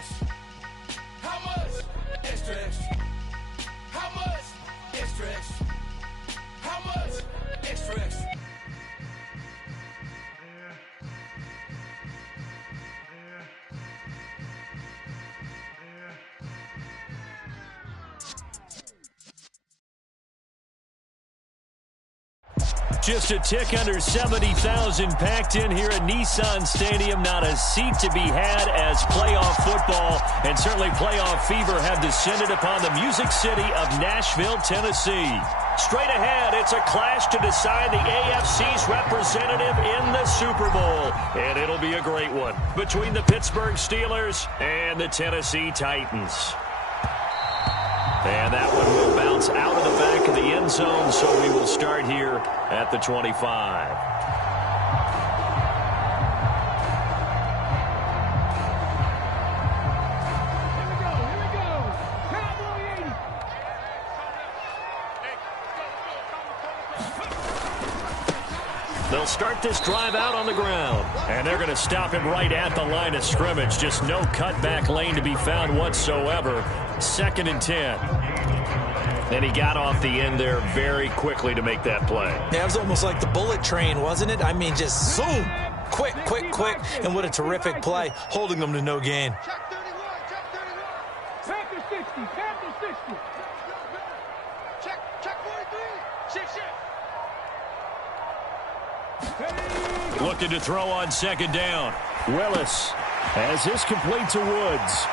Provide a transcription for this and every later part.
extra? How much? Extra, extra. How much? Extra, extra. How much? Extra, extra. Just a tick under 70,000 packed in here at Nissan Stadium. Not a seat to be had as playoff football and certainly playoff fever have descended upon the Music City of Nashville, Tennessee. Straight ahead, it's a clash to decide the AFC's representative in the Super Bowl. And it'll be a great one between the Pittsburgh Steelers and the Tennessee Titans. And that one will bounce out of the back of the end zone, so we will start here at the 25. They'll start this drive out on the ground, and they're going to stop him right at the line of scrimmage. Just no cutback lane to be found whatsoever. 2nd and 10. And he got off the end there very quickly to make that play. Yeah, it was almost like the bullet train, wasn't it? I mean, just zoom. Quick, quick, quick. And what a terrific play, holding them to no gain. Check 31, check 31. Panther 60, Panther 60. Check 43. Shit. Looking to throw on 2nd down. Willis has this complete to Woods.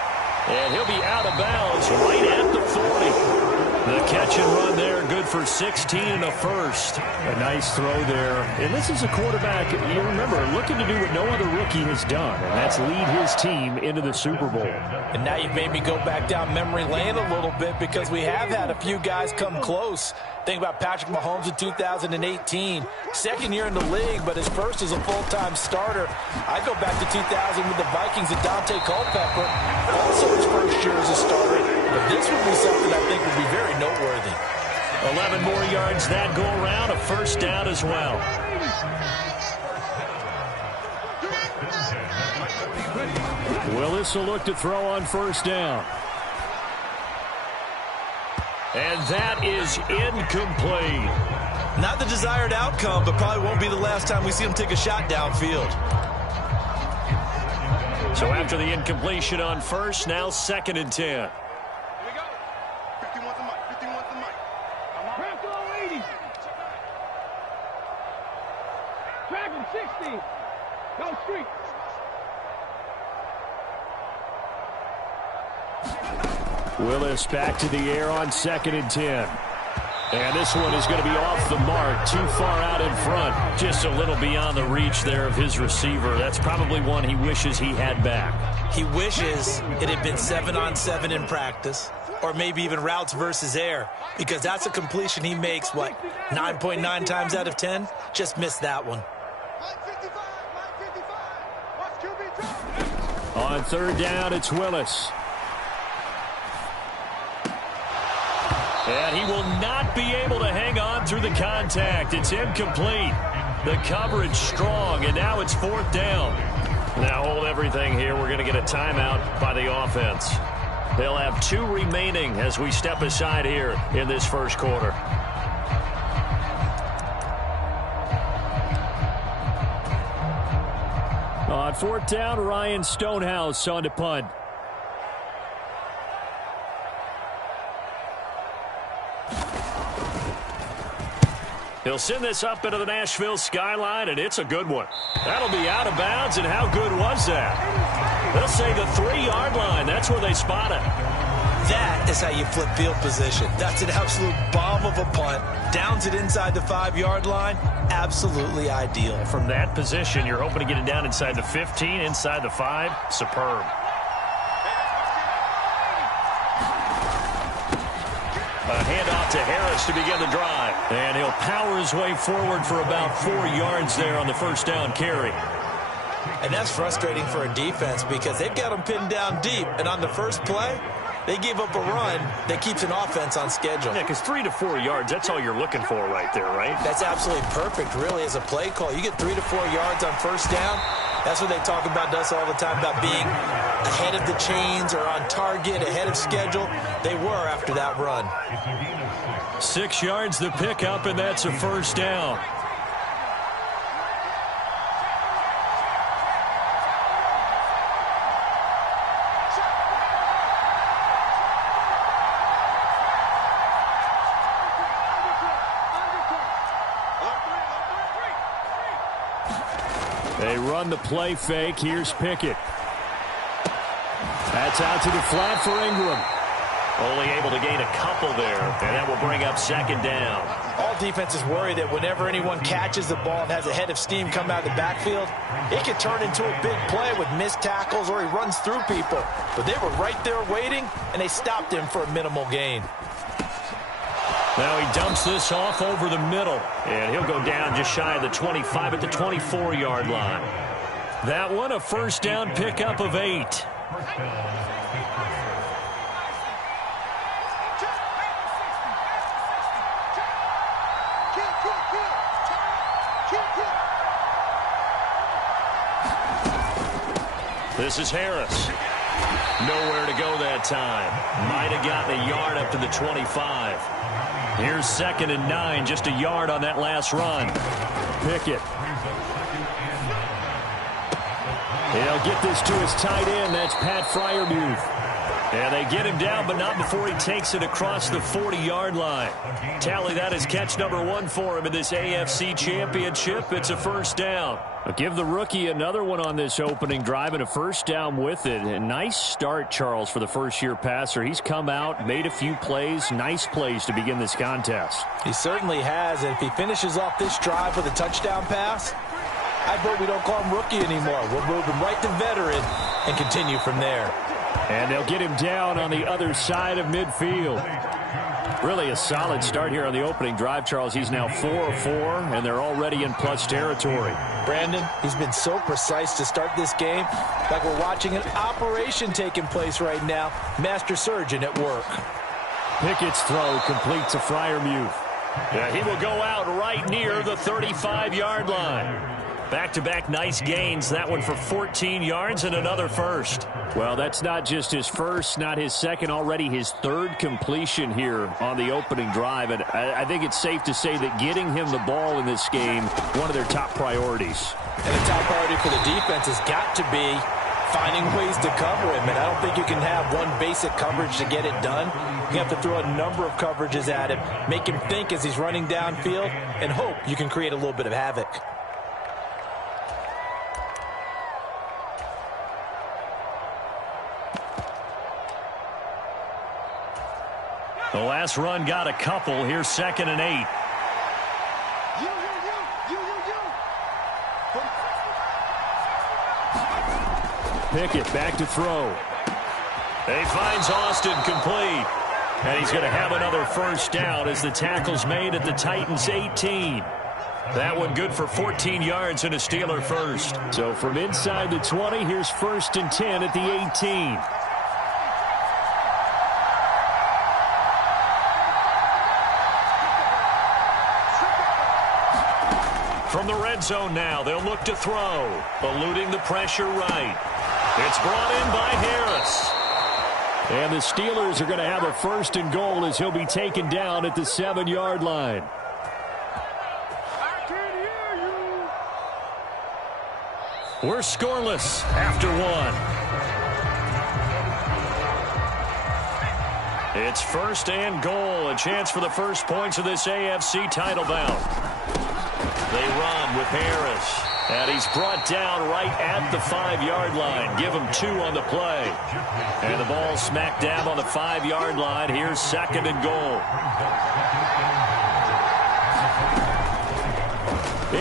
And he'll be out of bounds right at the 40. The catch and run there, good for 16 and a first. A nice throw there. And this is a quarterback, you remember, looking to do what no other rookie has done, and that's lead his team into the Super Bowl. And now you've made me go back down memory lane a little bit because we have had a few guys come close. Think about Patrick Mahomes in 2018. 2nd year in the league, but his first as a full-time starter. I go back to 2000 with the Vikings and Dante Culpepper. Also his first year as a starter. But this would be something I think would be very noteworthy. 11 more yards that go around, a 1st down as well. Willis will look to throw on 1st down. And that is incomplete. Not the desired outcome, but probably won't be the last time we see him take a shot downfield. So after the incompletion on 1st, now 2nd and 10. Here we go. 51's the mic. 51's the mic. Crack 80. Track him 60. Go street. Willis back to the air on 2nd and 10. And this one is going to be off the mark, too far out in front. Just a little beyond the reach there of his receiver. That's probably one he wishes he had back. He wishes it had been 7-on-7 in practice, or maybe even routes versus air, because that's a completion he makes, 9.9 times out of 10? Just missed that one. On 3rd down, it's Willis. And he will not be able to hang on through the contact. It's incomplete. The coverage strong, and now it's 4th down. Now hold everything here. We're going to get a timeout by the offense. They'll have 2 remaining as we step aside here in this 1st quarter. On 4th down, Ryan Stonehouse on to punt. He'll send this up into the Nashville skyline, and it's a good one. That'll be out of bounds, and how good was that? They'll say the 3-yard line. That's where they spot it. That is how you flip field position. That's an absolute bomb of a punt. Downs it inside the 5-yard line. Absolutely ideal. From that position, you're hoping to get it down inside the 15, inside the 5. Superb. A handoff to Harris to begin the drive. And he'll power his way forward for about 4 yards there on the 1st down carry. And that's frustrating for a defense because they've got them pinned down deep. And on the first play, they gave up a run that keeps an offense on schedule. Yeah, because 3 to 4 yards, that's all you're looking for right there, right? That's absolutely perfect, really, as a play call. You get 3 to 4 yards on 1st down, That's what they talk about us all the time, about being ahead of the chains or on target, ahead of schedule. They were after that run. 6 yards the pickup, and that's a first down. They run the play fake. Here's Pickett. That's out to the flat for Ingram. Only able to gain a couple there, and that will bring up second down. All defenses worry that whenever anyone catches the ball and has a head of steam come out of the backfield, it can turn into a big play with missed tackles or he runs through people. But they were right there waiting, and they stopped him for a minimal gain. Now he dumps this off over the middle. And he'll go down just shy of the 25 at the 24-yard line. That one a first down pickup of 8. This is Harris. Nowhere to go that time. Might have gotten a yard up to the 25. Here's 2nd and 9, just a yard on that last run. Pickett. He'll get this to his tight end. That's Pat Freiermuth. And they get him down, but not before he takes it across the 40-yard line. Tally, that is catch number 1 for him in this AFC Championship. It's a first down. I'll give the rookie another one on this opening drive and a first down with it. A nice start, Charles, for the first-year passer. He's come out, made a few plays, nice plays to begin this contest. He certainly has, and if he finishes off this drive with a touchdown pass, I vote we don't call him rookie anymore. We'll move him right to veteran and continue from there. And they'll get him down on the other side of midfield. Really a solid start here on the opening drive, Charles. He's now 4 of 4, and they're already in plus territory. Brandon, he's been so precise to start this game, like we're watching an operation taking place right now. Master surgeon at work. Pickett's throw complete to Freiermuth. Yeah, he will go out right near the 35-yard line. Back-to-back nice gains. That one for 14 yards and another first. Well, that's not just his first, not his second, already his 3rd completion here on the opening drive. And I think it's safe to say that getting him the ball in this game, one of their top priorities. And the top priority for the defense has got to be finding ways to cover him. And I don't think you can have one basic coverage to get it done. You have to throw a number of coverages at him, make him think as he's running downfield, and hope you can create a little bit of havoc. The last run got a couple. Here's 2nd and 8. Pickett back to throw. He finds Austin complete. And he's going to have another first down as the tackle's made at the Titans' 18. That one good for 14 yards and a Steeler first. So from inside the 20, here's 1st and 10 at the 18. From the red zone now, they'll look to throw. Eluding the pressure right. It's brought in by Harris. And the Steelers are going to have a 1st and goal as he'll be taken down at the 7-yard line. We're scoreless after 1. It's 1st and goal, a chance for the first points of this AFC title bout. They run with Harris. And he's brought down right at the 5-yard line. Give him 2 on the play. And the ball smack dab on the 5-yard line. Here's 2nd and goal.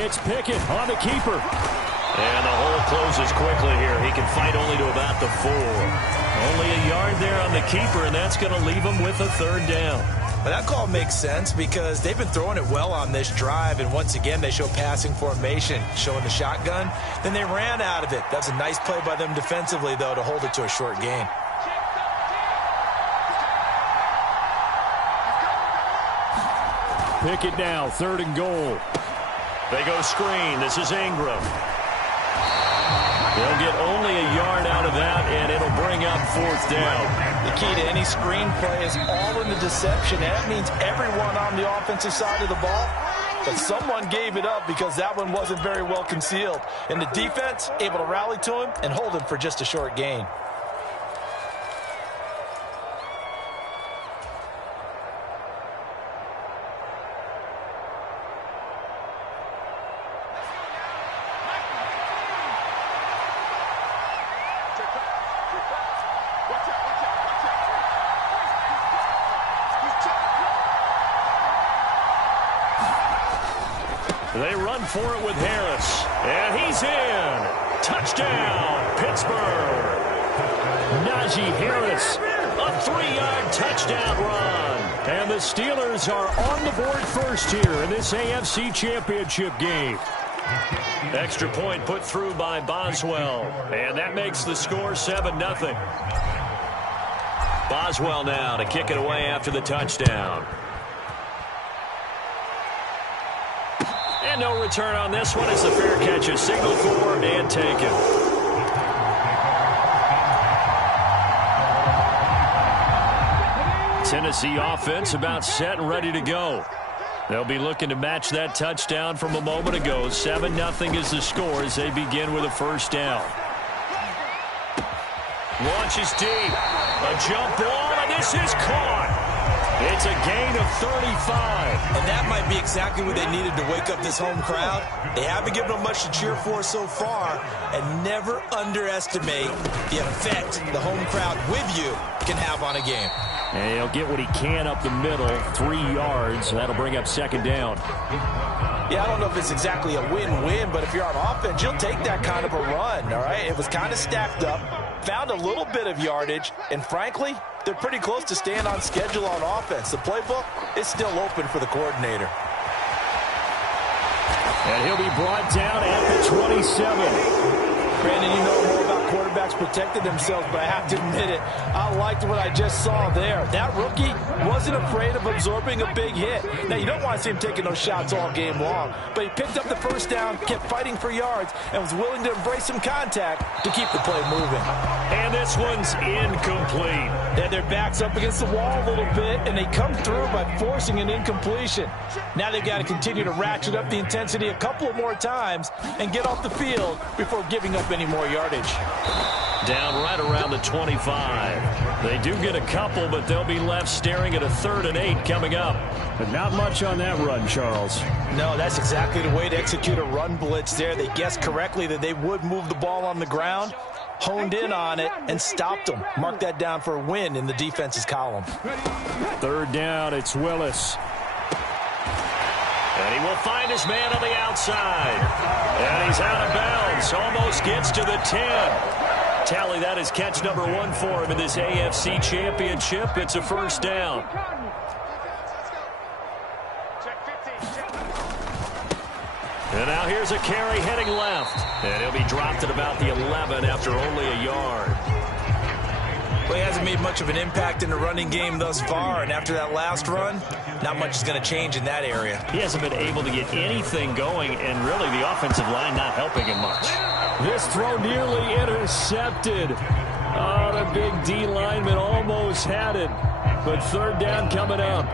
It's Pickett on the keeper. And the hole closes quickly here. He can fight only to about the 4. Only a yard there on the keeper, and that's going to leave him with a 3rd down. But that call makes sense because they've been throwing it well on this drive, and once again they show passing formation, showing the shotgun. Then they ran out of it. That's a nice play by them defensively, though, to hold it to a short gain. Pickett now, 3rd and goal. They go screen. This is Ingram. They'll get only a yard out of that, and it'll bring up 4th down. The key to any screenplay is all in the deception. That means everyone on the offensive side of the ball, but someone gave it up because that one wasn't very well concealed. And the defense able to rally to him and hold him for just a short gain. They run for it with Harris. And he's in. Touchdown, Pittsburgh. Najee Harris, a 3-yard touchdown run. And the Steelers are on the board first here in this AFC Championship game. Extra point put through by Boswell. And that makes the score 7-0. Boswell now to kick it away after the touchdown. And no return on this one as the fair catch is signaled for and taken. Tennessee offense about set and ready to go. They'll be looking to match that touchdown from a moment ago. 7-0 is the score as they begin with a first down. Launches deep. A jump ball, and this is caught. It's a gain of 35. And that might be exactly what they needed to wake up this home crowd. They haven't given them much to cheer for so far, and never underestimate the effect the home crowd with you can have on a game. And he'll get what he can up the middle, 3 yards. That'll bring up 2nd down. Yeah, I don't know if it's exactly a win-win, but if you're on offense, you'll take that kind of a run, all right? It was kind of stacked up, found a little bit of yardage, and frankly, they're pretty close to staying on schedule on offense. The playbook is still open for the coordinator. And he'll be brought down at the 27. Brandon, you know more about quarterbacks protecting themselves, but I have to admit it, I liked what I just saw there. That rookie wasn't afraid of absorbing a big hit. Now, you don't want to see him taking those shots all game long, but he picked up the first down, kept fighting for yards, and was willing to embrace some contact to keep the play moving. And this one's incomplete. They had their backs up against the wall a little bit, and they come through by forcing an incompletion. Now they've got to continue to ratchet up the intensity a couple more times and get off the field before giving up any more yardage. Down right around the 25. They do get a couple, but they'll be left staring at a 3rd and 8 coming up. But not much on that run, Charles. No, that's exactly the way to execute a run blitz there. They guessed correctly that they would move the ball on the ground, honed in on it, and stopped them. Mark that down for a win in the defense's column. 3rd down, it's Willis. And he will find his man on the outside. And he's out of bounds. Almost gets to the 10. Tally, that is catch number 1 for him in this AFC Championship. It's a first down. And now here's a carry heading left. And he'll be dropped at about the 11 after only a yard. Well, he hasn't made much of an impact in the running game thus far, and after that last run, not much is going to change in that area. He hasn't been able to get anything going, and really the offensive line not helping him much. This throw nearly intercepted. Oh, the big D lineman almost had it, but 3rd down coming up.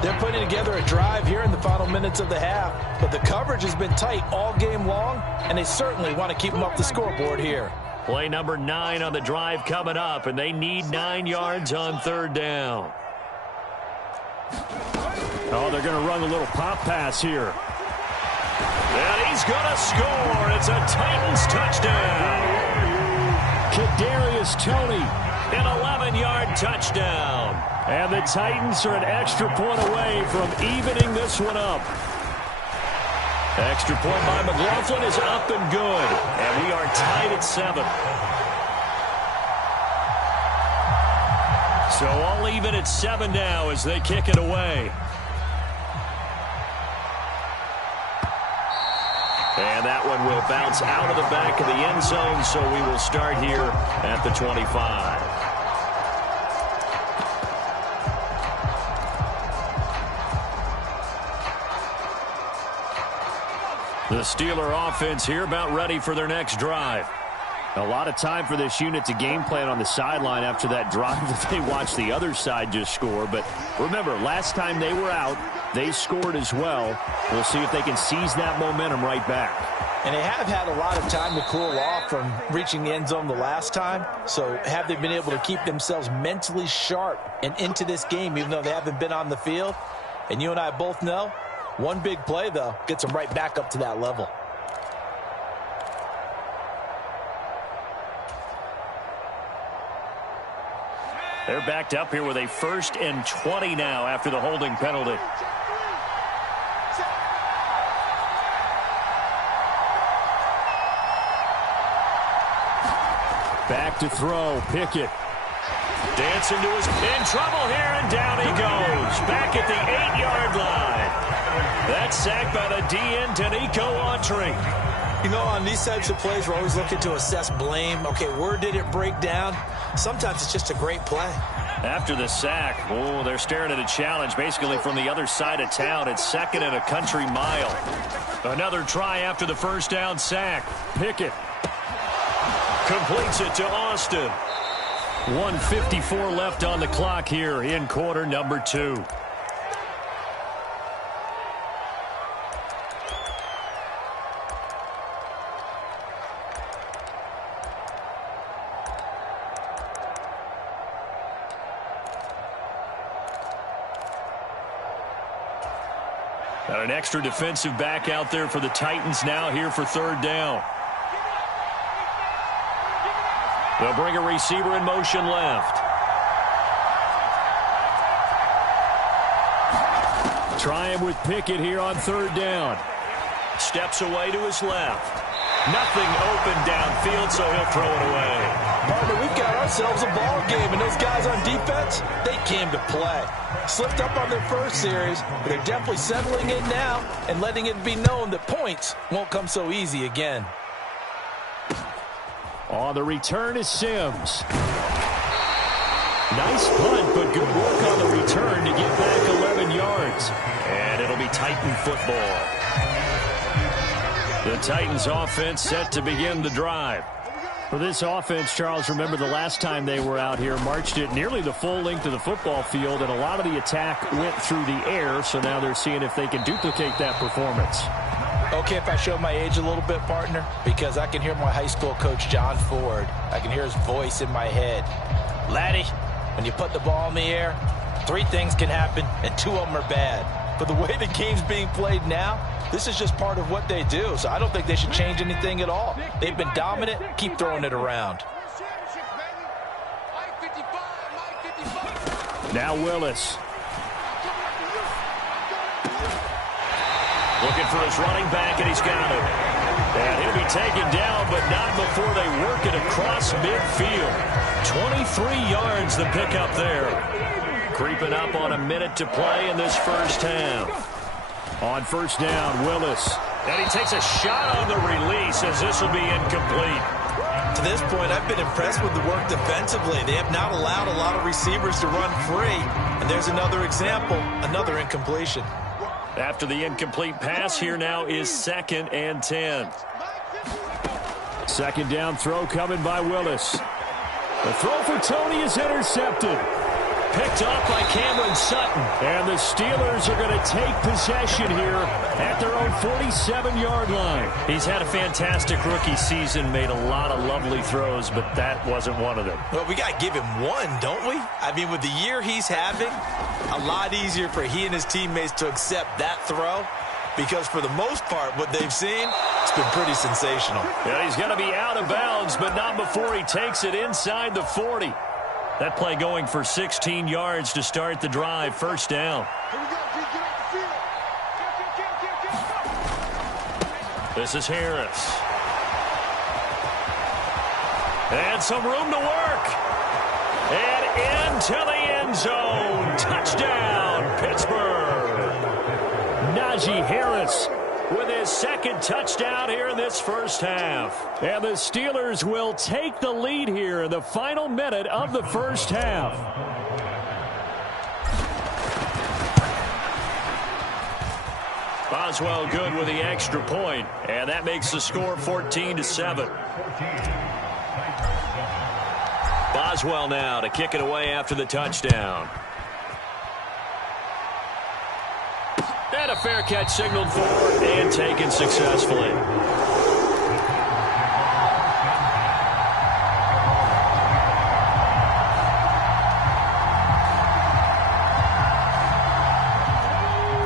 They're putting together a drive here in the final minutes of the half, but the coverage has been tight all game long, and they certainly want to keep them up the scoreboard here. Play number 9 on the drive coming up, and they need 9 yards on 3rd down. Oh, they're going to run a little pop pass here. And he's going to score. It's a Titans touchdown. Kadarius Toney, an 11-yard touchdown. And the Titans are an extra point away from evening this one up. Extra point by McLaughlin is up and good. And we are tied at 7. So all even at 7 now as they kick it away. And that one will bounce out of the back of the end zone, so we will start here at the 25. The Steeler offense here about ready for their next drive. A lot of time for this unit to game plan on the sideline after that drive that they watched the other side just score. But remember, last time they were out, they scored as well. We'll see if they can seize that momentum right back. And they have had a lot of time to cool off from reaching the end zone the last time. So have they been able to keep themselves mentally sharp and into this game, even though they haven't been on the field? And you and I both know, one big play, though, gets them right back up to that level. They're backed up here with a 1st and 20 now after the holding penalty. Back to throw, Pickett. Dancing to his in trouble here, and down he goes. Back at the 8-yard line. That's sacked by the DN, Danico Autry. You know, on these types of plays, we're always looking to assess blame. Okay, where did it break down? Sometimes it's just a great play. After the sack, oh, they're staring at a challenge basically from the other side of town. It's 2nd and a country mile. Another try after the 1st down sack. Pickett completes it to Austin. 1:54 left on the clock here in quarter number 2. Got an extra defensive back out there for the Titans now here for 3rd down. They'll bring a receiver in motion left. Trying with Pickett here on 3rd down. Steps away to his left. Nothing open downfield, so he'll throw it away. Partner, we've got ourselves a ball game, and those guys on defense, they came to play. Slipped up on their first series, but they're definitely settling in now and letting it be known that points won't come so easy again. On the return is Sims. Nice punt, but good work on the return to get back 11 yards. And it'll be Titan football. The Titans offense set to begin the drive. For this offense, Charles, remember the last time they were out here, marched it nearly the full length of the football field, and a lot of the attack went through the air, so now they're seeing if they can duplicate that performance. Okay, if I show my age a little bit, partner, because I can hear my high school coach, John Ford. I can hear his voice in my head. Laddie, when you put the ball in the air, 3 things can happen, and 2 of them are bad. But the way the game's being played now, this is just part of what they do, so I don't think they should change anything at all. They've been dominant. Keep throwing it around. Now Willis. Looking for his running back, and he's got him. And he'll be taken down, but not before they work it across midfield. 23 yards the pickup there. Creeping up on a minute to play in this first half. On 1st down, Willis. And he takes a shot on the release as this will be incomplete. To this point, I've been impressed with the work defensively. They have not allowed a lot of receivers to run free. And there's another example, another incompletion. After the incomplete pass, here now is 2nd and 10. 2nd down throw coming by Willis. The throw for Tony is intercepted. Picked off by Cameron Sutton. And the Steelers are going to take possession here at their own 47-yard line. He's had a fantastic rookie season, made a lot of lovely throws, but that wasn't one of them. Well, we got to give him one, don't we? I mean, with the year he's having, a lot easier for he and his teammates to accept that throw, because for the most part, what they've seen, it's been pretty sensational. Yeah, he's going to be out of bounds, but not before he takes it inside the 40. That play going for 16 yards to start the drive. 1st down. This is Harris. And some room to work. And into the end zone. Touchdown, Pittsburgh. Najee Harris with his 2nd touchdown here in this first half. And the Steelers will take the lead here in the final minute of the first half. Boswell good with the extra point, and that makes the score 14-7. Boswell now to kick it away after the touchdown. And a fair catch signaled for and taken successfully.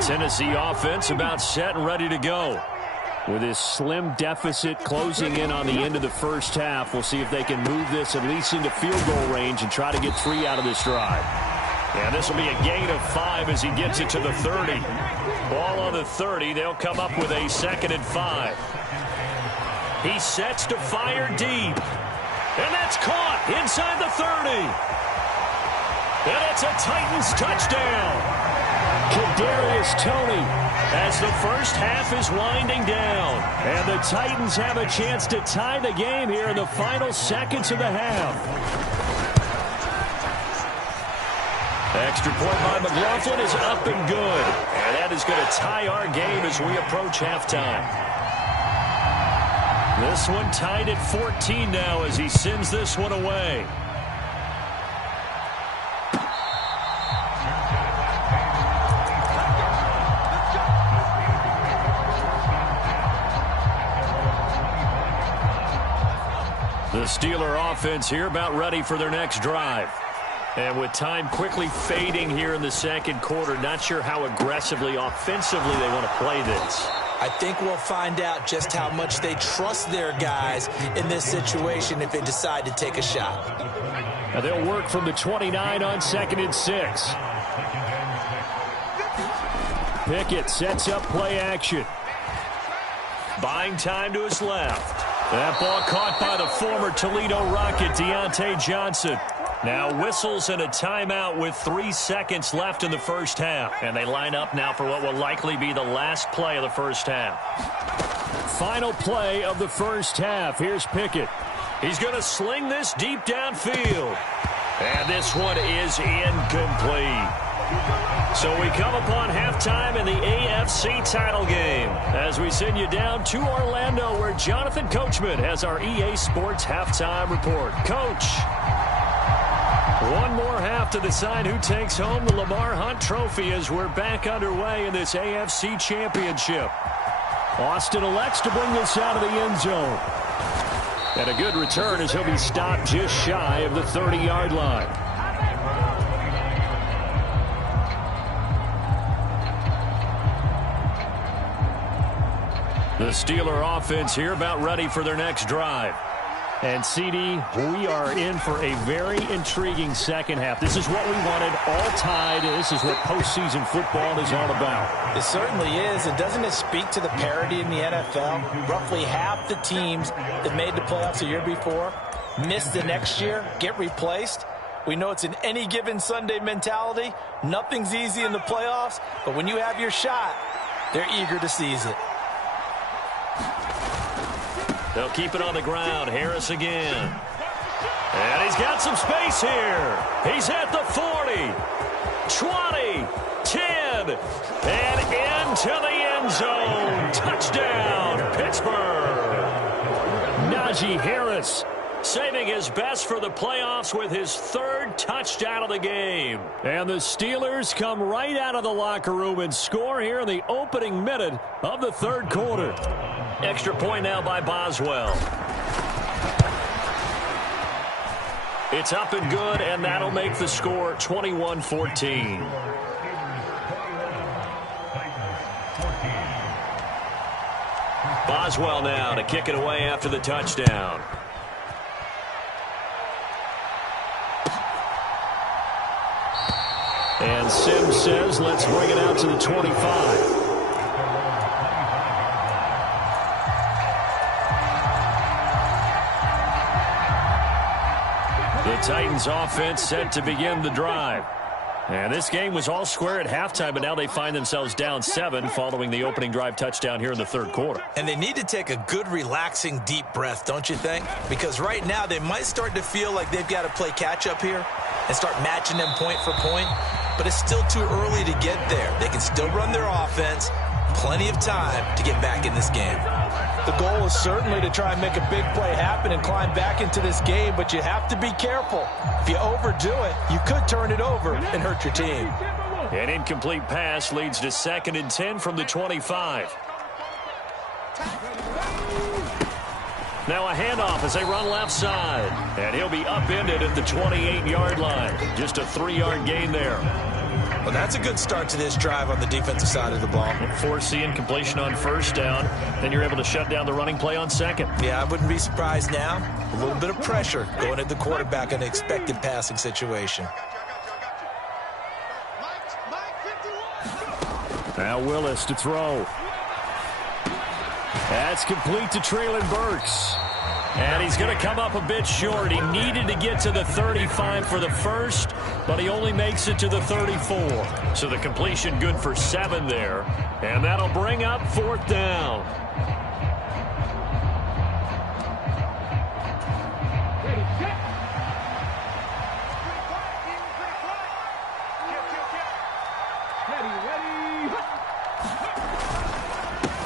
Tennessee offense about set and ready to go. With this slim deficit closing in on the end of the first half, we'll see if they can move this at least into field goal range and try to get 3 out of this drive. And this will be a gain of 5 as he gets it to the 30. Ball on the 30. They'll come up with a 2nd and 5. He sets to fire deep. And that's caught inside the 30. And it's a Titans touchdown. Kadarius Toney as the first half is winding down. And the Titans have a chance to tie the game here in the final seconds of the half. Extra point by McLaughlin is up and good. And that is going to tie our game as we approach halftime. This one tied at 14 now as he sends this one away. The Steeler offense here about ready for their next drive. And with time quickly fading here in the second quarter, not sure how aggressively, offensively they want to play this. I think we'll find out just how much they trust their guys in this situation if they decide to take a shot. Now they'll work from the 29 on 2nd and 6. Pickett sets up play action. Buying time to his left. That ball caught by the former Toledo Rocket, Deontay Johnson. Now whistles and a timeout with 3 seconds left in the first half. And they line up now for what will likely be the last play of the first half. Final play of the first half. Here's Pickett. He's going to sling this deep downfield. And this one is incomplete. So we come upon halftime in the AFC title game as we send you down to Orlando where Jonathan Coachman has our EA Sports halftime report. Coach, one more half to decide who takes home the Lamar Hunt Trophy as we're back underway in this AFC Championship. Austin elects to bring this out of the end zone. And a good return as he'll be stopped just shy of the 30-yard line. The Steeler offense here about ready for their next drive. And, CD, we are in for a very intriguing second half. This is what we wanted, all tied. This is what postseason football is all about. It certainly is. And doesn't it speak to the parity in the NFL? Roughly half the teams that made the playoffs the year before miss the next year, get replaced. We know it's an any given Sunday mentality. Nothing's easy in the playoffs. But when you have your shot, they're eager to seize it. They'll keep it on the ground. Harris again. And he's got some space here. He's at the 40, 20, 10, and into the end zone. Touchdown, Pittsburgh. Najee Harris saving his best for the playoffs with his 3rd touchdown of the game. And the Steelers come right out of the locker room and score here in the opening minute of the 3rd quarter. Extra point now by Boswell. It's up and good, and that'll make the score 21-14. Boswell now to kick it away after the touchdown. And Sims says, let's bring it out to the 25. The Titans offense set to begin the drive. And this game was all square at halftime, but now they find themselves down 7 following the opening drive touchdown here in the 3rd quarter. And they need to take a good, relaxing, deep breath, don't you think? Because right now they might start to feel like they've got to play catch-up here and start matching them point for point. But it's still too early to get there. They can still run their offense. Plenty of time to get back in this game. The goal is certainly to try and make a big play happen and climb back into this game, but you have to be careful. If you overdo it, you could turn it over and hurt your team. An incomplete pass leads to 2nd and 10 from the 25. Now a handoff as they run left side. And he'll be upended at the 28-yard line. Just a 3-yard gain there. Well, that's a good start to this drive on the defensive side of the ball. Force the incompletion on 1st down. Then you're able to shut down the running play on 2nd. Yeah, I wouldn't be surprised now. A little bit of pressure going at the quarterback in an expected passing situation. Now Willis to throw. That's complete to Treylon Burks. And he's going to come up a bit short. He needed to get to the 35 for the first, but he only makes it to the 34. So the completion good for 7 there. And that'll bring up 4th down.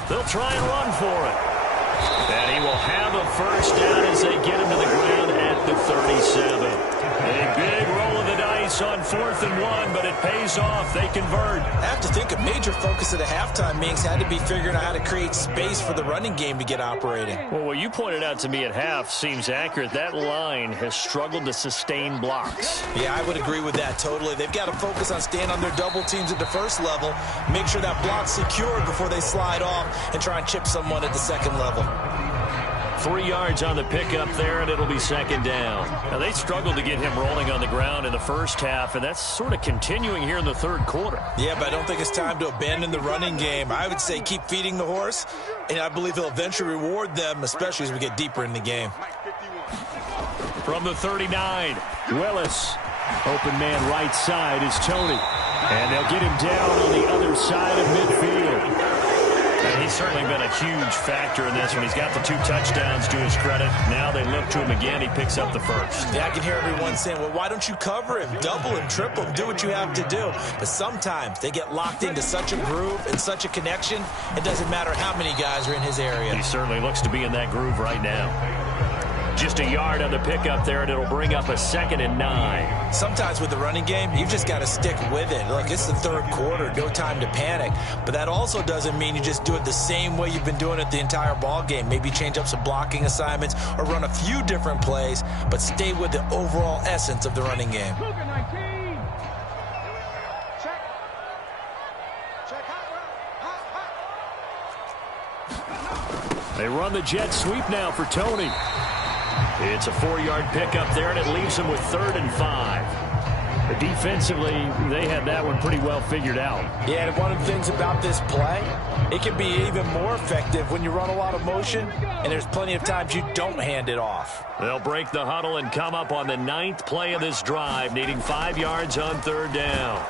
They'll try and run for it. And he will have a 1st down as they get him to the ground at the 37. A big roll of the dice on 4th and 1, but it pays off. They convert. I have to think a major focus at a halftime means had to be figuring out how to create space for the running game to get operating. Well, what you pointed out to me at half seems accurate. That line has struggled to sustain blocks. Yeah, I would agree with that totally. They've got to focus on staying on their double teams at the 1st level, make sure that block's secured before they slide off and try and chip someone at the 2nd level. 3 yards on the pickup there, and it'll be 2nd down. Now, they struggled to get him rolling on the ground in the 1st half, and that's sort of continuing here in the 3rd quarter. Yeah, but I don't think it's time to abandon the running game. I would say keep feeding the horse, and I believe he'll eventually reward them, especially as we get deeper in the game. From the 39, Willis. Open man right side is Tony. And they'll get him down on the other side of midfield. And he's certainly been a huge factor in this one. He's got the 2 touchdowns to his credit. Now they look to him again. He picks up the 1st. Yeah, I can hear everyone saying, well, why don't you cover him? Double him, triple him, do what you have to do. But sometimes they get locked into such a groove and such a connection, it doesn't matter how many guys are in his area. He certainly looks to be in that groove right now. Just a yard on the pickup there, and it'll bring up a 2nd and 9. Sometimes with the running game, you've just got to stick with it. Like, it's the 3rd quarter, no time to panic. But that also doesn't mean you just do it the same way you've been doing it the entire ball game. Maybe change up some blocking assignments or run a few different plays, but stay with the overall essence of the running game. They run the jet sweep now for Tony. It's a 4-yard pickup there, and it leaves them with 3rd and 5. But defensively, they had that one pretty well figured out. Yeah, and one of the things about this play, it can be even more effective when you run a lot of motion, and there's plenty of times you don't hand it off. They'll break the huddle and come up on the 9th play of this drive, needing 5 yards on 3rd down.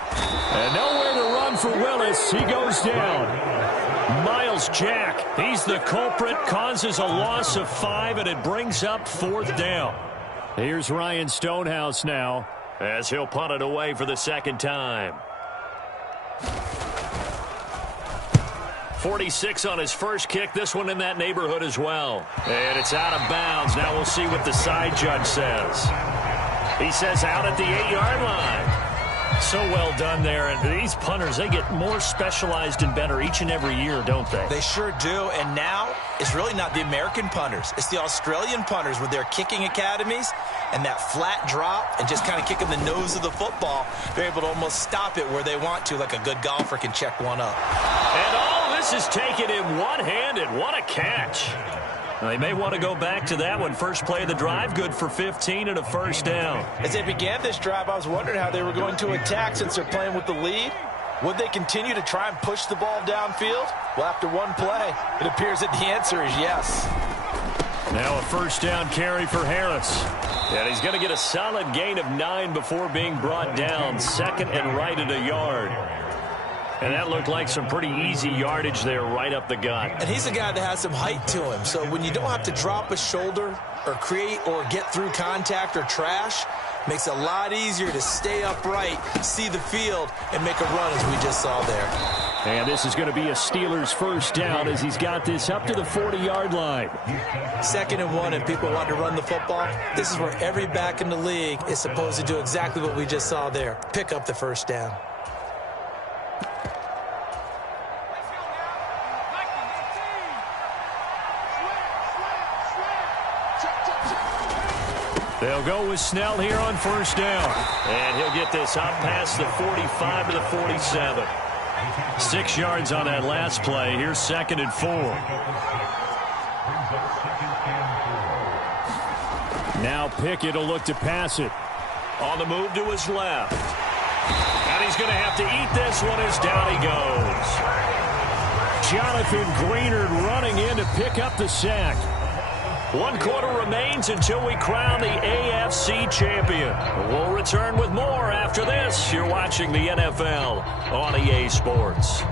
And nowhere to run for Willis. He goes down. Miles Jack, he's the culprit, causes a loss of 5, and it brings up 4th down. Here's Ryan Stonehouse now, as he'll punt it away for the 2nd time. 46 on his first kick, this one in that neighborhood as well. And it's out of bounds. Now we'll see what the side judge says. He says out at the 8-yard line. So well done there, and these punters, they get more specialized and better each and every year, don't they? They sure do, and now it's really not the American punters. It's the Australian punters with their kicking academies and that flat drop and just kind of kicking the nose of the football. They're able to almost stop it where they want to, like a good golfer can check one up. And all this is taken in one-handed. What a catch. They may want to go back to that one. First play of the drive, good for 15 and a 1st down. As they began this drive, I was wondering how they were going to attack since they're playing with the lead. Would they continue to try and push the ball downfield? Well, after one play, it appears that the answer is yes. Now a 1st down carry for Harris. And he's going to get a solid gain of 9 before being brought down. 2nd and right at a yard. And that looked like some pretty easy yardage there right up the gut. And he's a guy that has some height to him. So when you don't have to drop a shoulder or create or get through contact or trash, makes it a lot easier to stay upright, see the field, and make a run as we just saw there. And this is going to be a Steelers first down as he's got this up to the 40-yard line. 2nd and 1, and people want to run the football. This is where every back in the league is supposed to do exactly what we just saw there. Pick up the first down. They'll go with Snell here on first down. And he'll get this up past the 45 to the 47. 6 yards on that last play. Here's 2nd and 4. Now Pickett will look to pass it. On the move to his left. And he's going to have to eat this one as down he goes. Jonathan Greenard running in to pick up the sack. 1 quarter remains until we crown the AFC champion. We'll return with more after this. You're watching the NFL on EA Sports.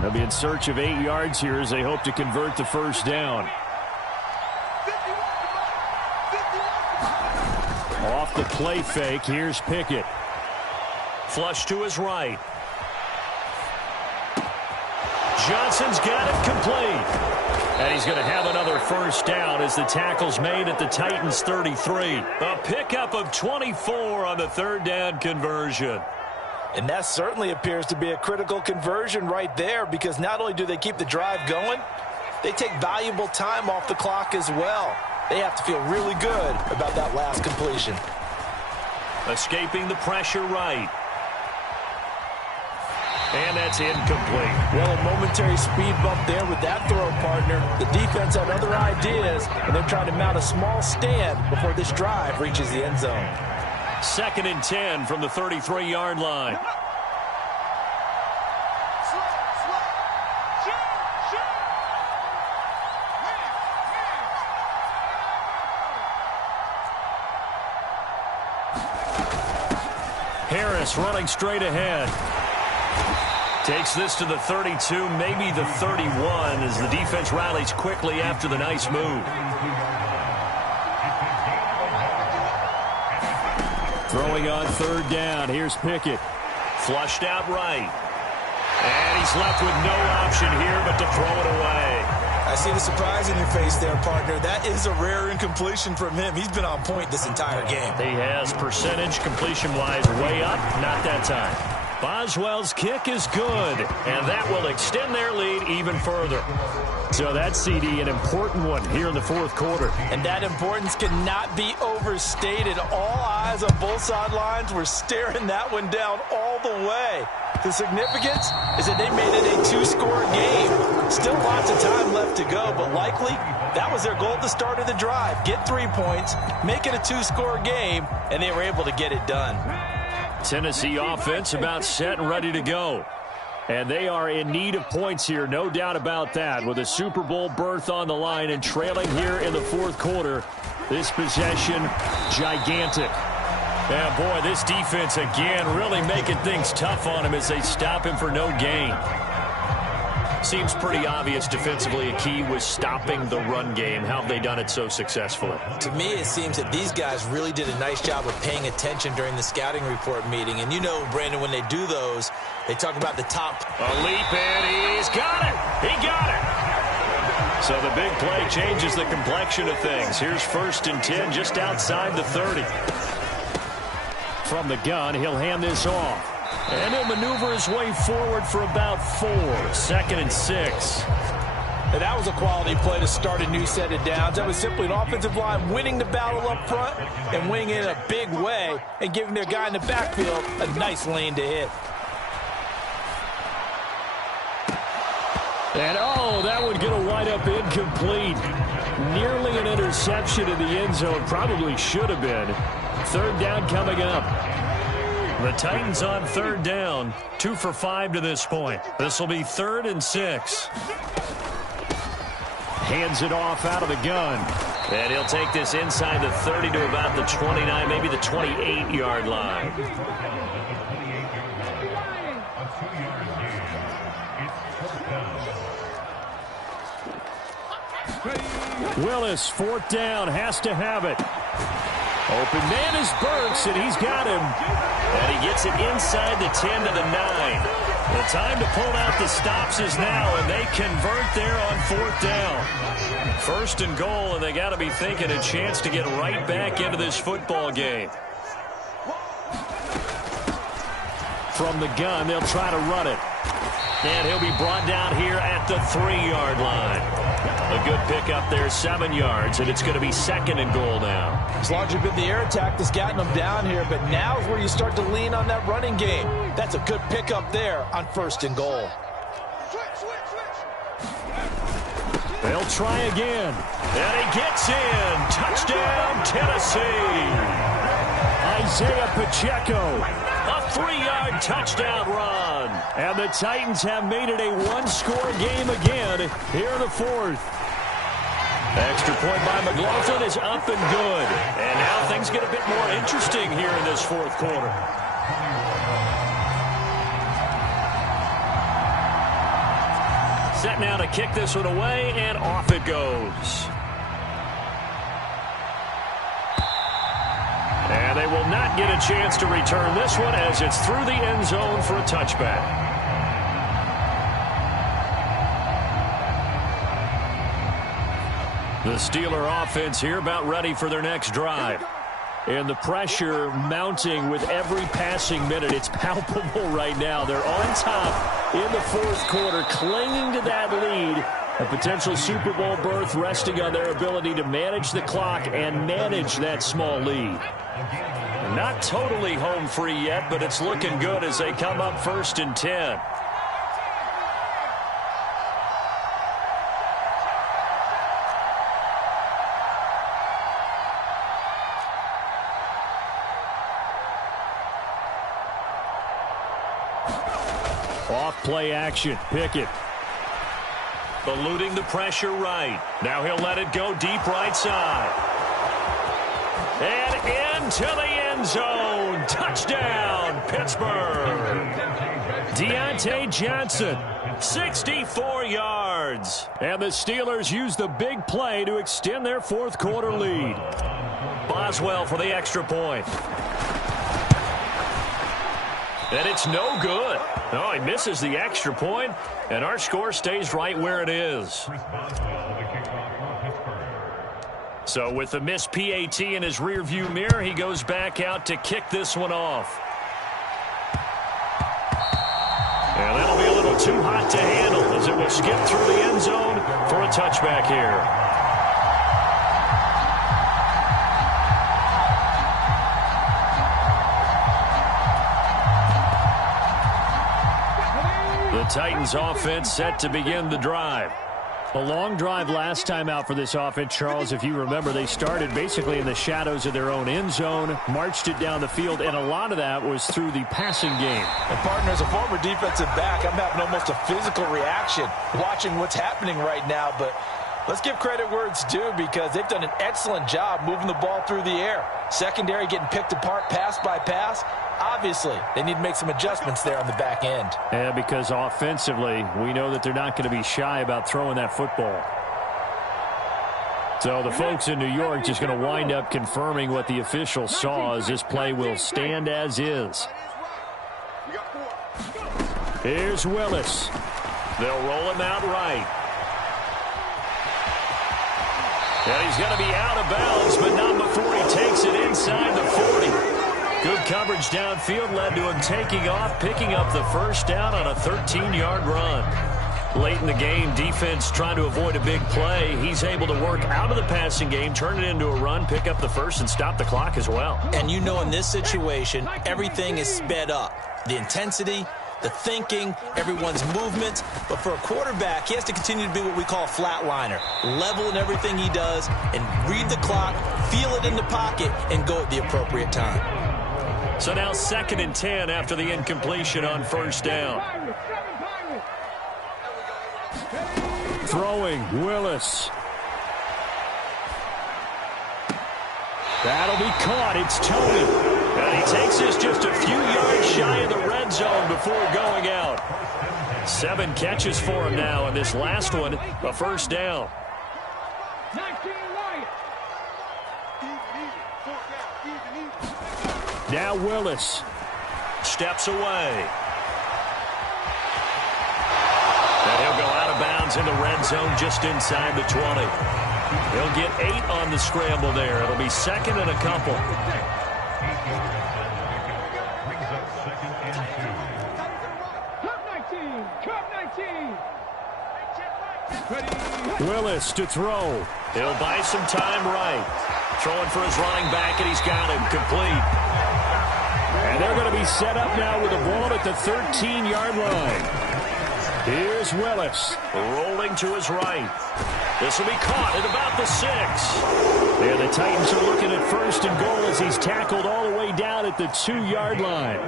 They'll be in search of 8 yards here as they hope to convert the first down. Off the play fake, here's Pickett. Flush to his right. Johnson's got it complete. And he's going to have another first down as the tackle's made at the Titans' 33. A pickup of 24 on the 3rd down conversion. And that certainly appears to be a critical conversion right there, because not only do they keep the drive going, they take valuable time off the clock as well. They have to feel really good about that last completion. Escaping the pressure right. And that's incomplete. Well, a momentary speed bump there with that throw, partner. The defense had other ideas, and they're trying to mount a small stand before this drive reaches the end zone. 2nd and 10 from the 33-yard line. Harris running straight ahead. Takes this to the 32, maybe the 31, as the defense rallies quickly after the nice move. Throwing on 3rd down. Here's Pickett. Flushed out right. And he's left with no option here but to throw it away. I see the surprise in your face there, partner. That is a rare incompletion from him. He's been on point this entire game. He has percentage completion-wise way up. Not that time. Boswell's kick is good, and that will extend their lead even further. So that's, CD, an important one here in the 4th quarter. And that importance cannot be overstated. All eyes on both sidelines were staring that one down all the way. The significance is that they made it a 2-score game. Still lots of time left to go, but likely that was their goal at the start of the drive. Get 3 points, make it a 2-score game, and they were able to get it done. Tennessee offense about set and ready to go. And they are in need of points here, no doubt about that, with a Super Bowl berth on the line and trailing here in the 4th quarter. This possession, gigantic. Yeah, boy, this defense again really making things tough on him as they stop him for no gain. Seems pretty obvious defensively a key was stopping the run game. How have they done it so successfully? To me, it seems that these guys really did a nice job of paying attention during the scouting report meeting. And you know, Brandon, when they do those, they talk about the top. A leap, and he's got it. He got it. So the big play changes the complexion of things. Here's 1st and 10 just outside the 30. From the gun, he'll hand this off. And he'll maneuver his way forward for about 4. 2nd and 6. And that was a quality play to start a new set of downs. That was simply an offensive line winning the battle up front and winning it in a big way and giving their guy in the backfield a nice lane to hit. And, oh, that would get a wind up incomplete. Nearly an interception in the end zone. Probably should have been. 3rd down coming up. The Titans on 3rd down. 2 for 5 to this point. This will be 3rd and 6. Hands it off out of the gun. And he'll take this inside the 30 to about the 29, maybe the 28-yard line. Willis, 4th down, has to have it. Open man is Burks, and he's got him. And he gets it inside the 10 to the 9. The time to pull out the stops is now, and they convert there on 4th down. 1st and goal, and they got to be thinking a chance to get right back into this football game. From the gun, they'll try to run it. And he'll be brought down here at the 3-yard line. A good pickup there, 7 yards, and it's going to be 2nd and goal now. It's largely been the air attack that's gotten them down here, but now is where you start to lean on that running game. That's a good pickup there on 1st and goal. They'll try again. And he gets in. Touchdown, Tennessee. Isaiah Pacheco. A 3-yard touchdown run. And the Titans have made it a one-score game again here in the 4th. Extra point by McLaughlin is up and good. And now things get a bit more interesting here in this 4th quarter. Set now to kick this one away, and off it goes. And they will not get a chance to return this one as it's through the end zone for a touchback. The Steeler offense here about ready for their next drive. And the pressure mounting with every passing minute. It's palpable right now. They're on top in the 4th quarter, clinging to that lead. A potential Super Bowl berth resting on their ability to manage the clock and manage that small lead. Not totally home free yet, but it's looking good as they come up 1st and 10. Off play action. Pickett. Eluding the pressure right. Now he'll let it go deep right side. And into the end zone. Touchdown, Pittsburgh. Deontay Johnson, 64 yards. And the Steelers use the big play to extend their 4th quarter lead. Boswell for the extra point. And it's no good. Oh, he misses the extra point, and our score stays right where it is. So with the missed PAT in his rearview mirror, he goes back out to kick this one off. And that'll be a little too hot to handle as it will skip through the end zone for a touchback here. The Titans offense set to begin the drive. A long drive last time out for this offense, Charles. If you remember, they started basically in the shadows of their own end zone, marched it down the field, and a lot of that was through the passing game. And partner, as a former defensive back, I'm having almost a physical reaction watching what's happening right now. But let's give credit where it's due because they've done an excellent job moving the ball through the air. Secondary getting picked apart pass by pass. Obviously, they need to make some adjustments there on the back end. Yeah, because offensively, we know that they're not going to be shy about throwing that football. So the folks in New York just going to wind up confirming what the official saw as this play will stand as is. Here's Willis. They'll roll him out right. And he's going to be out of bounds, but not before he takes it inside the 40. Good coverage downfield led to him taking off, picking up the 1st down on a 13-yard run. Late in the game, defense trying to avoid a big play. He's able to work out of the passing game, turn it into a run, pick up the 1st, and stop the clock as well. And you know in this situation, everything is sped up. The intensity, the thinking, everyone's movement. But for a quarterback, he has to continue to be what we call a flatliner. Level in everything he does and read the clock, feel it in the pocket, and go at the appropriate time. So now 2nd and 10 after the incompletion on 1st down. Throwing, Willis. That'll be caught. It's Tony. And he takes this just a few yards shy of the red zone before going out. 7 catches for him now, and this last one, a 1st down. Now Willis steps away. Browns in the red zone just inside the 20. He'll get 8 on the scramble there. It'll be second and a couple. Willis to throw. He'll buy some time right. Throwing for his running back, and he's got him complete. And they're going to be set up now with the ball at the 13-yard line. Here's Willis. Rolling to his right. This will be caught at about the 6. And the Titans are looking at first and goal as he's tackled all the way down at the 2-yard line.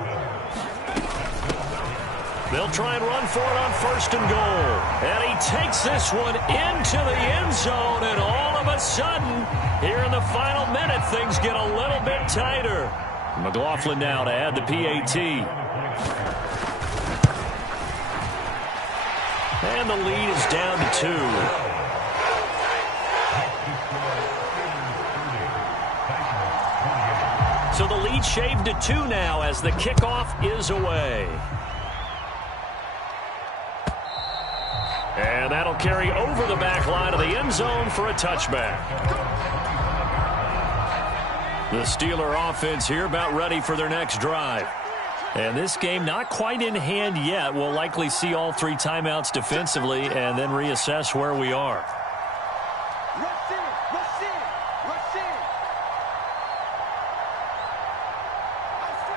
They'll try and run for it on first and goal. And he takes this one into the end zone, and all of a sudden, here in the final minute, things get a little bit tighter. McLaughlin now to add the PAT. And the lead is down to 2. So the lead shaved to 2 now as the kickoff is away. And that'll carry over the back line of the end zone for a touchback. The Steeler offense here about ready for their next drive. And this game not quite in hand yet. We'll likely see all 3 timeouts defensively and then reassess where we are.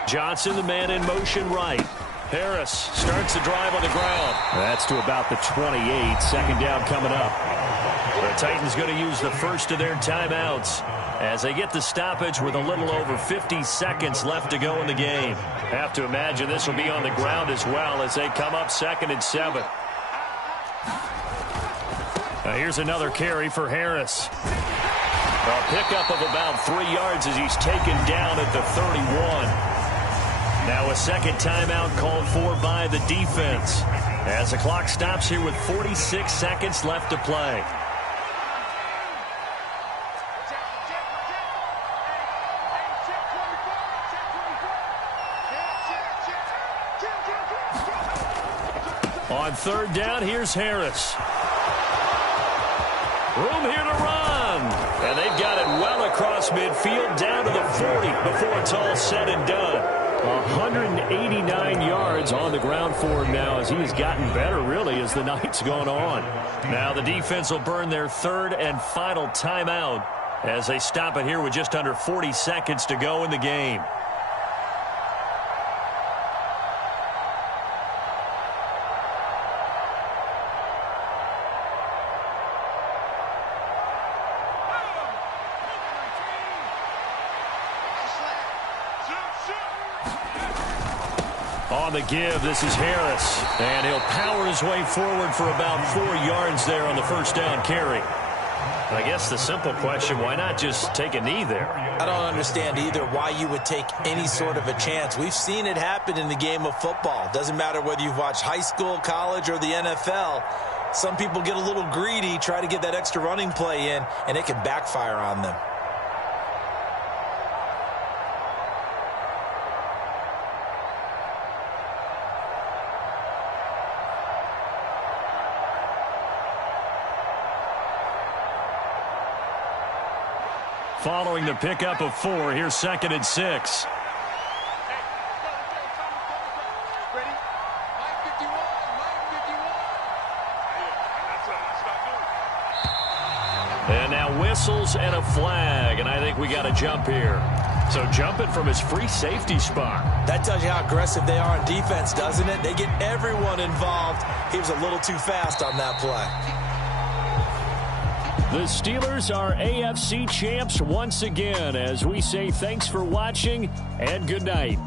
Johnson, the man in motion right. Harris starts the drive on the ground. That's to about the 28. Second down coming up. The Titans going to use the first of their timeouts as they get the stoppage with a little over 50 seconds left to go in the game. Have to imagine this will be on the ground as well as they come up 2nd and 7. Here's another carry for Harris. A pickup of about 3 yards as he's taken down at the 31. Now a second timeout called for by the defense as the clock stops here with 46 seconds left to play. On third down, here's Harris. Room here to run. And they've got it well across midfield down to the 40 before it's all said and done. 189 yards on the ground for him now as he has gotten better, really, as the night's gone on. Now the defense will burn their third and final timeout as they stop it here with just under 40 seconds to go in the game. On the give, this is Harris, and he'll power his way forward for about 4 yards there on the first down carry. I guess the simple question, why not just take a knee there? I don't understand either why you would take any sort of a chance. We've seen it happen in the game of football. Doesn't matter whether you've watched high school, college, or the NFL. Some people get a little greedy, try to get that extra running play in, and it can backfire on them. Following the pickup of 4, here's 2nd and 6. And now whistles and a flag, and I think we got a jump here. So jumping from his free safety spot. That tells you how aggressive they are on defense, doesn't it? They get everyone involved. He was a little too fast on that play. The Steelers are AFC champs once again as we say thanks for watching and good night.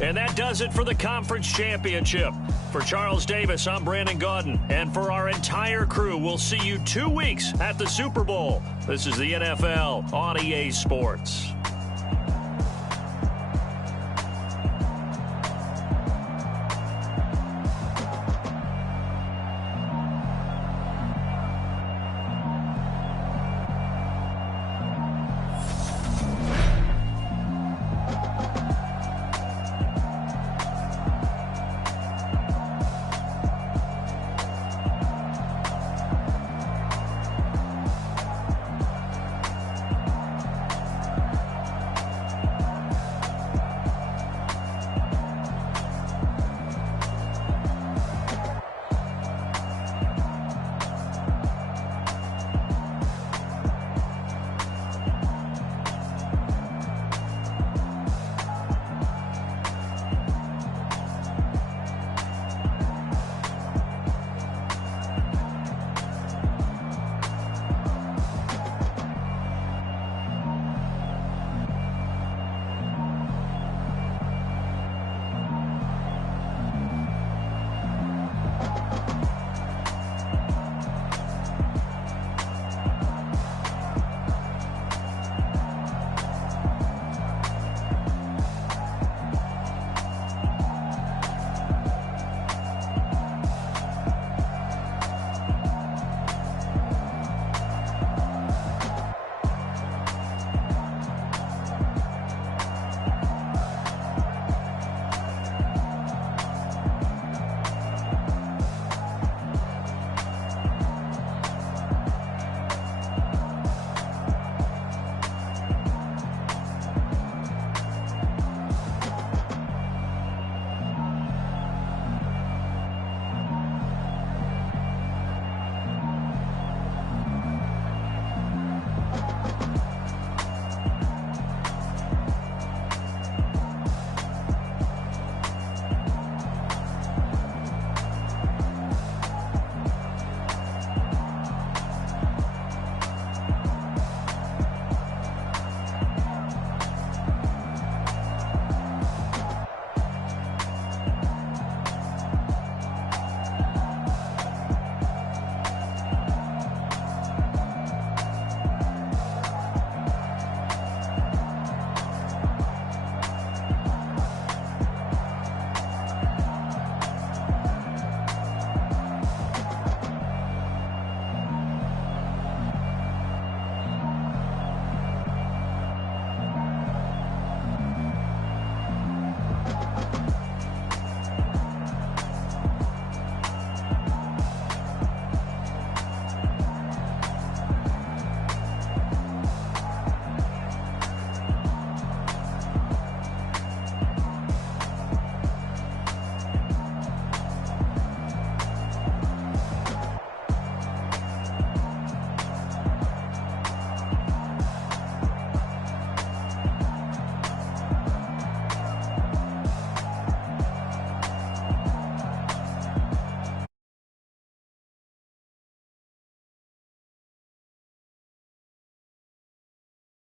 And that does it for the conference championship. For Charles Davis, I'm Brandon Gaudin. And for our entire crew, we'll see you 2 weeks at the Super Bowl. This is the NFL on EA Sports.